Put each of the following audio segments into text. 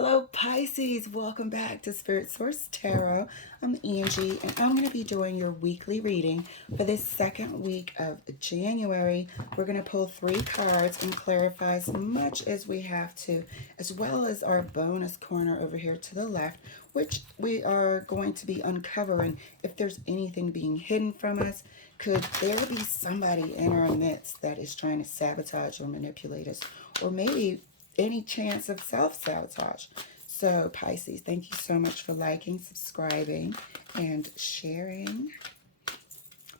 Hello, Pisces. Welcome back to Spirit Source Tarot. I'm Angie, and I'm going to be doing your weekly reading for this second week of January. We're going to pull 3 cards and clarify as much as we have to, as well as our bonus corner over here to the left, which we are going to be uncovering if there's anything being hidden from us. Could there be somebody in our midst that is trying to sabotage or manipulate us? Or maybe any chance of self-sabotage. So Pisces, thank you so much for liking, subscribing, and sharing.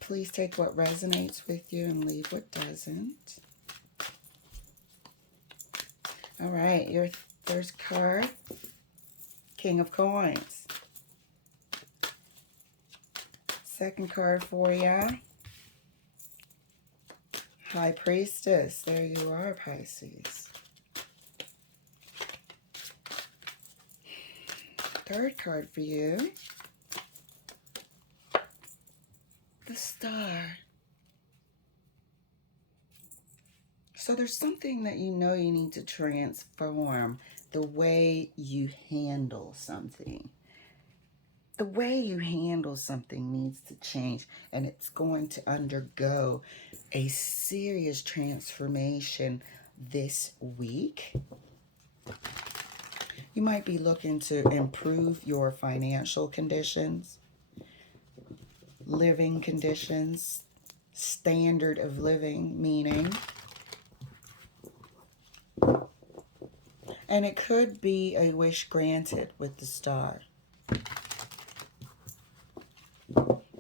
Please take what resonates with you and leave what doesn't. All right, your first card, King of Coins. Second card for you, High Priestess. There you are, Pisces. Third card for you, the Star. So there's something that you know you need to transform, the way you handle something. The way you handle something needs to change, and it's going to undergo a serious transformation this week. You might be looking to improve your financial conditions, living conditions, standard of living, meaning. And it could be a wish granted with the Star.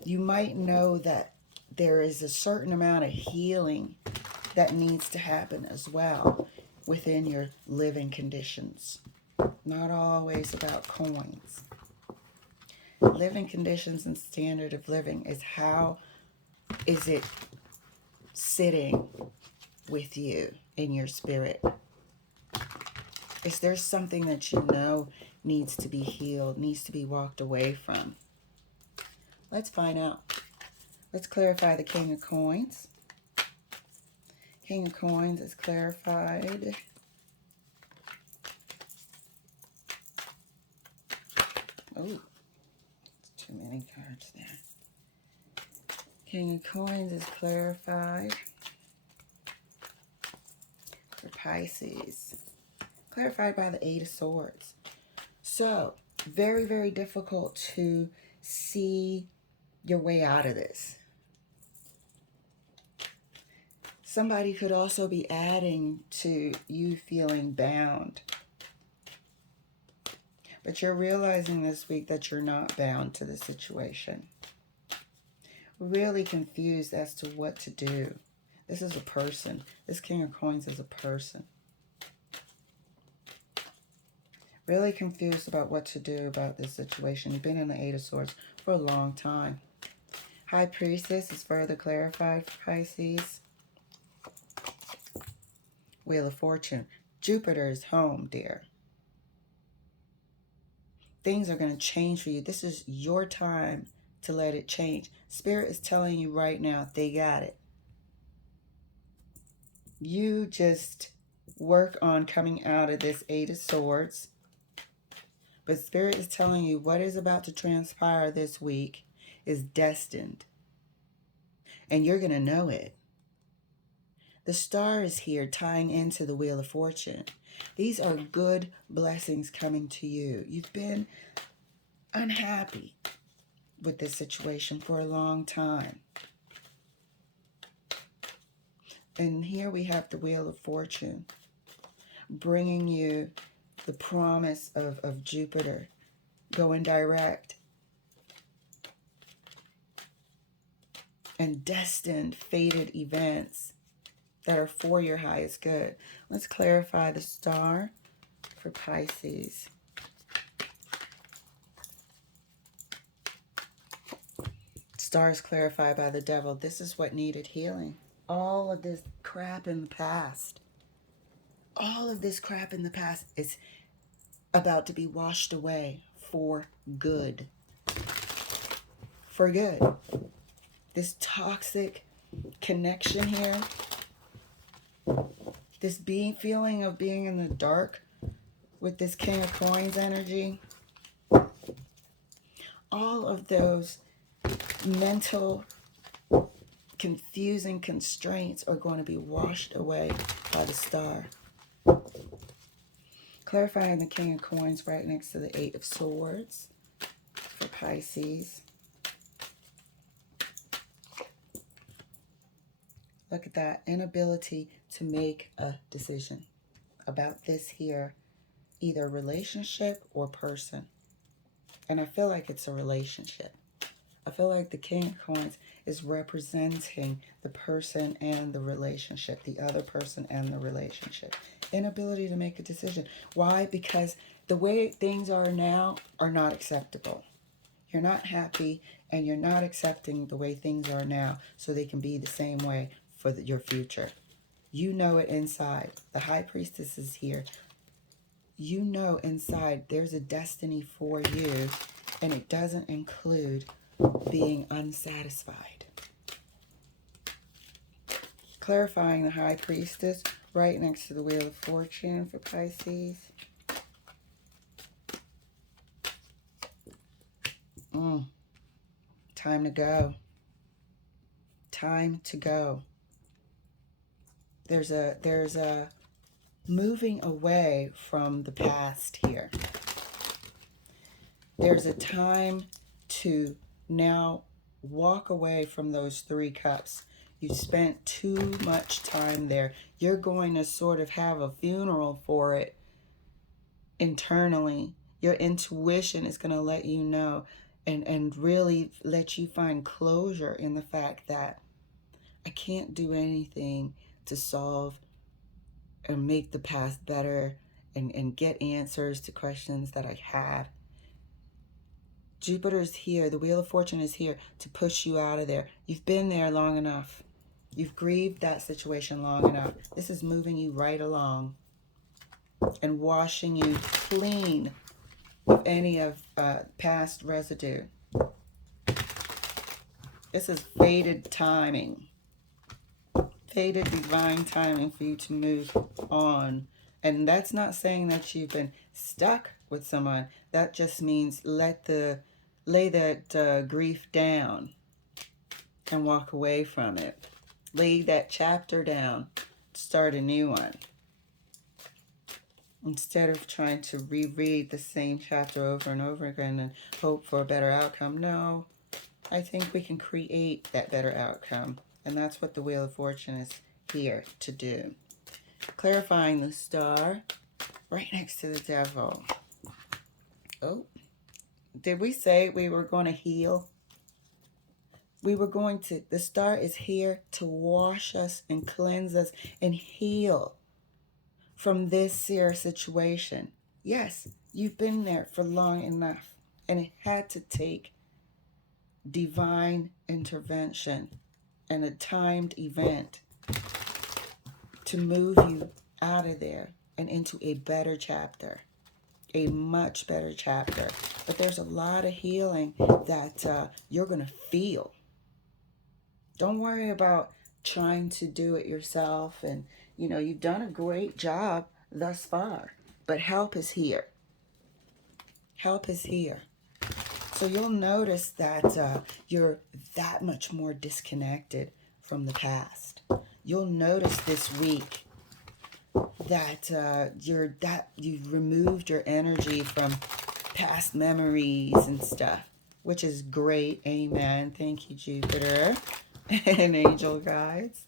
You might know that there is a certain amount of healing that needs to happen as well within your living conditions. Not always about coins. Living conditions and standard of living is how is it sitting with you in your spirit? Is there something that you know needs to be healed, needs to be walked away from? Let's find out. Let's clarify the King of Coins. King of Coins is clarified. Oh, too many cards there. King of Coins is clarified for Pisces. Clarified by the Eight of Swords. So, very, very difficult to see your way out of this. Somebody could also be adding to you feeling bound. But you're realizing this week that you're not bound to the situation. Really confused as to what to do. This is a person. This King of Coins is a person. Really confused about what to do about this situation. You've been in the Eight of Swords for a long time. High Priestess is further clarified for Pisces. Wheel of Fortune. Jupiter is home, dear. Things are going to change for you. This is your time to let it change. Spirit is telling you right now, they got it. You just work on coming out of this Eight of Swords. But Spirit is telling you what is about to transpire this week is destined. And you're going to know it. The Star is here tying into the Wheel of Fortune. These are good blessings coming to you. You've been unhappy with this situation for a long time. And here we have the Wheel of Fortune bringing you the promise of Jupiter going direct and destined, fated events that are for your highest good. Let's clarify the Star for Pisces. Star is clarified by the Devil. This is what needed healing. All of this crap in the past. All of this crap in the past is about to be washed away for good. For good. This toxic connection here, this feeling of being in the dark with this King of Coins energy. All of those mental confusing constraints are going to be washed away by the star. Clarifying the King of Coins right next to the Eight of Swords for Pisces. Look at that inability to make a decision about this here, either relationship or person. And I feel like it's a relationship. I feel like the King of Coins is representing the person and the relationship, the other person and the relationship. Inability to make a decision. Why? Because the way things are now are not acceptable. You're not happy and you're not accepting the way things are now so they can be the same way for your future. You know it inside. The High Priestess is here. You know inside there's a destiny for you, and it doesn't include being unsatisfied. Clarifying the High Priestess right next to the Wheel of Fortune for Pisces. Time to go. Time to go. There's a moving away from the past here. There's a time to now walk away from those 3 cups. You spent too much time there. You're going to sort of have a funeral for it internally. Your intuition is going to let you know and really let you find closure in the fact that I can't do anything to solve and make the past better and get answers to questions that I have. Jupiter's here. The Wheel of Fortune is here to push you out of there. You've been there long enough. You've grieved that situation long enough. This is moving you right along and washing you clean of any of past residue. This is fated timing. Fated divine timing for you to move on. And that's not saying that you've been stuck with someone. That just means lay that grief down and walk away from it. Lay that chapter down, start a new one. Instead of trying to reread the same chapter over and over again and hope for a better outcome. No, I think we can create that better outcome. And that's what the Wheel of Fortune is here to do. Clarifying the star right next to the Devil. Oh, did we say we were going to heal? The star is here to wash us and cleanse us and heal from this here situation. Yes, you've been there for long enough, and it had to take divine intervention and a timed event to move you out of there and into a better chapter, a much better chapter. But there's a lot of healing that you're going to feel. Don't worry about trying to do it yourself. And, you've done a great job thus far. But help is here. Help is here. So you'll notice that you're that much more disconnected from the past. You'll notice this week that you've removed your energy from past memories and stuff, which is great. Amen. Thank you, Jupiter and angel guides.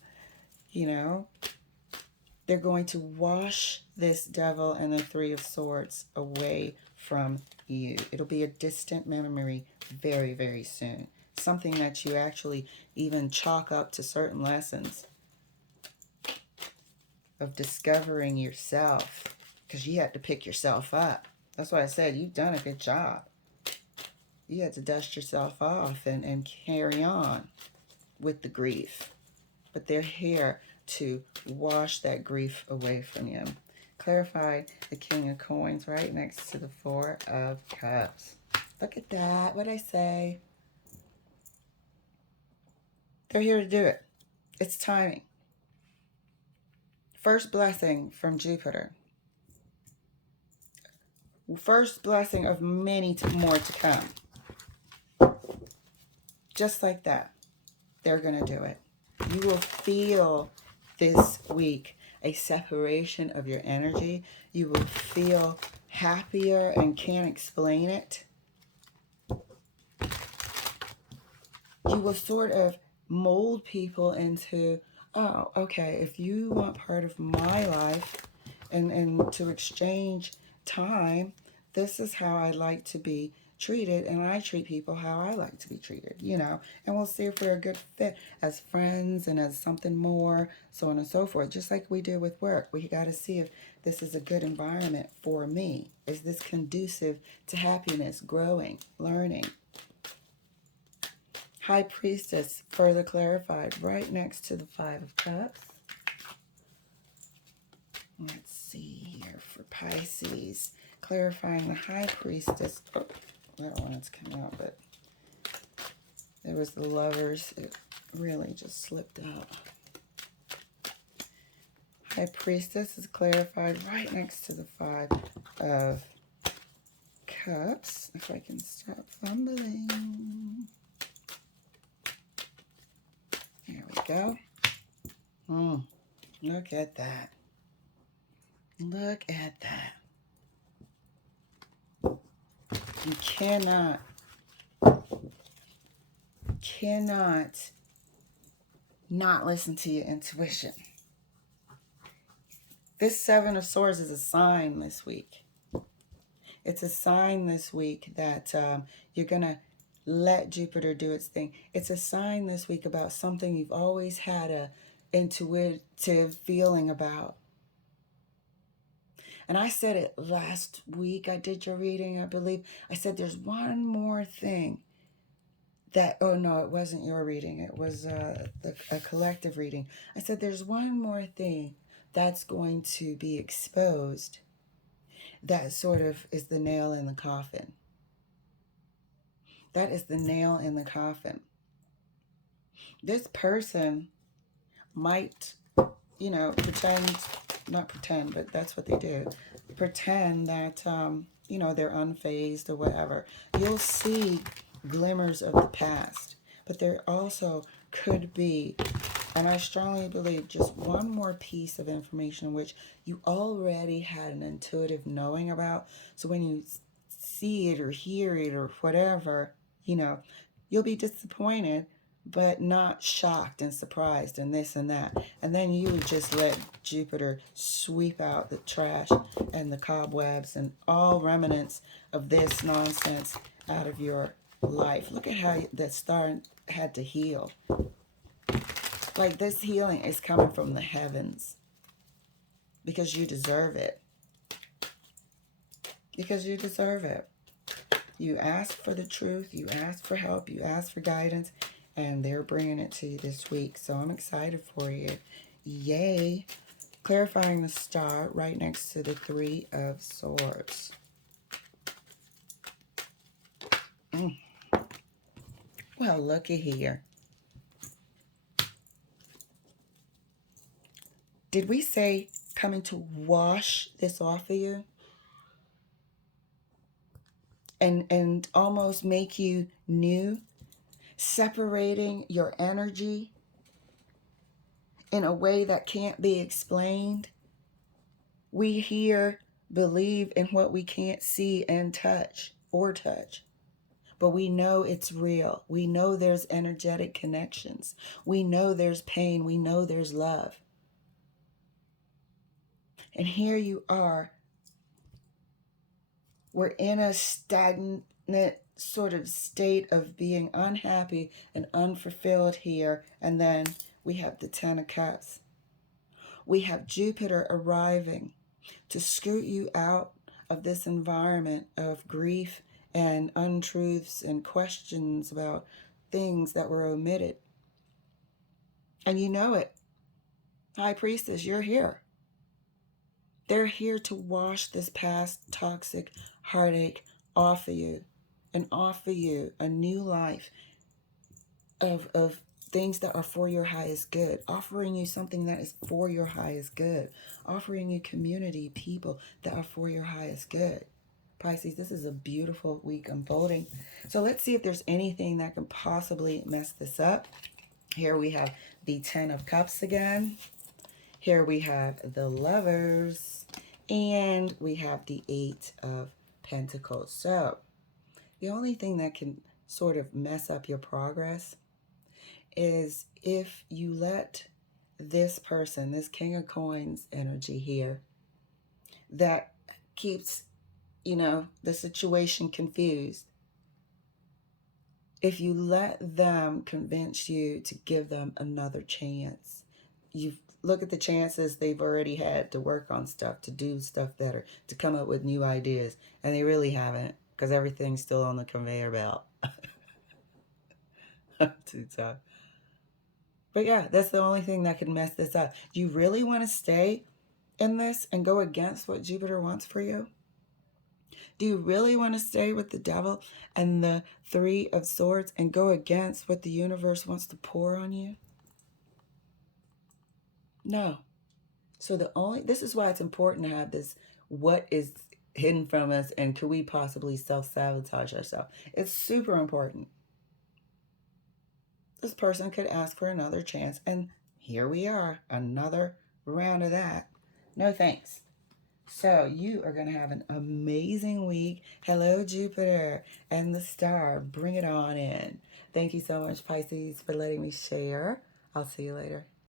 They're going to wash this Devil and the 3 of Swords away from you. It'll be a distant memory very, very soon. Something that you actually even chalk up to certain lessons of discovering yourself, because you had to pick yourself up. That's why I said you've done a good job. You had to dust yourself off and carry on with the grief. But they're here to wash that grief away from you. Clarify the King of Coins right next to the 4 of Cups. Look at that. What'd I say? They're here to do it. It's timing. First blessing from Jupiter. First blessing of many more to come. Just like that, they're going to do it. You will feel this week a separation of your energy. You will feel happier and can't explain it. You will sort of mold people into, oh, okay, if you want part of my life and to exchange time, this is how I like to be treated, and I treat people how I like to be treated, you know, and we'll see if we're a good fit as friends and as something more, so on and so forth. Just like we do with work, we got to see if this is a good environment for me. Is this conducive to happiness, growing, learning? High Priestess, further clarified, right next to the Five of Cups. Let's see here for Pisces, clarifying the High Priestess. Oh, that one it's coming out, but it was the Lovers. It really just slipped out. High Priestess is clarified right next to the Five of Cups. If I can stop fumbling. There we go. Look at that. Look at that. You cannot not listen to your intuition. This Seven of Swords is a sign this week. It's a sign this week that you're going to let Jupiter do its thing. It's a sign this week about something you've always had a intuitive feeling about. And I said it last week. I did your reading, I believe. I said there's one more thing that, oh no, it wasn't your reading. It was a collective reading. I said there's one more thing that's going to be exposed that sort of is the nail in the coffin. That is the nail in the coffin. This person might, you know, not pretend, but that's what they do. Pretend that, you know, they're unfazed or whatever. You'll see glimmers of the past, but there also could be, and I strongly believe, just one more piece of information which you already had an intuitive knowing about. So when you see it or hear it or whatever, you know, you'll be disappointed, but not shocked and surprised and this and that. And then you would just let Jupiter sweep out the trash and the cobwebs and all remnants of this nonsense out of your life. Look at how that star had to heal. Like, this healing is coming from the heavens because you deserve it. Because you deserve it. You ask for the truth, you ask for help, you ask for guidance, and they're bringing it to you this week. So I'm excited for you. Yay. Clarifying the star right next to the Three of Swords. Well, looky here. Did we say coming to wash this off of you? And almost make you new? Separating your energy in a way that can't be explained. We here believe in what we can't see and touch or touch. But we know it's real. We know there's energetic connections. We know there's pain. We know there's love. And here you are. We're in a stagnant sort of state of being unhappy and unfulfilled here. And then we have the Ten of Cups. We have Jupiter arriving to scoot you out of this environment of grief and untruths and questions about things that were omitted. And you know it. High Priestess, you're here. They're here to wash this past toxic heartache off of you and offer you a new life of things that are for your highest good, offering you something that is for your highest good, offering you community, people that are for your highest good. Pisces, this is a beautiful week unfolding. So let's see if there's anything that can possibly mess this up. Here we have the Ten of Cups again. Here we have the Lovers. And we have the Eight of Pentacles. So the only thing that can sort of mess up your progress is if you let this person, this King of Coins energy here, that keeps, the situation confused. If you let them convince you to give them another chance, you look at the chances they've already had to work on stuff, to do stuff better, to come up with new ideas, and they really haven't, because everything's still on the conveyor belt. Too tough. But yeah, that's the only thing that can mess this up. Do you really want to stay in this and go against what Jupiter wants for you? Do you really want to stay with the Devil and the Three of Swords and go against what the universe wants to pour on you? No. So this is why it's important to have this, what is hidden from us and could we possibly self-sabotage ourselves? It's super important. This person could ask for another chance, and here we are, another round of that. No thanks. So you are going to have an amazing week. Hello, Jupiter and the star. Bring it on in. Thank you so much, Pisces, for letting me share. I'll see you later.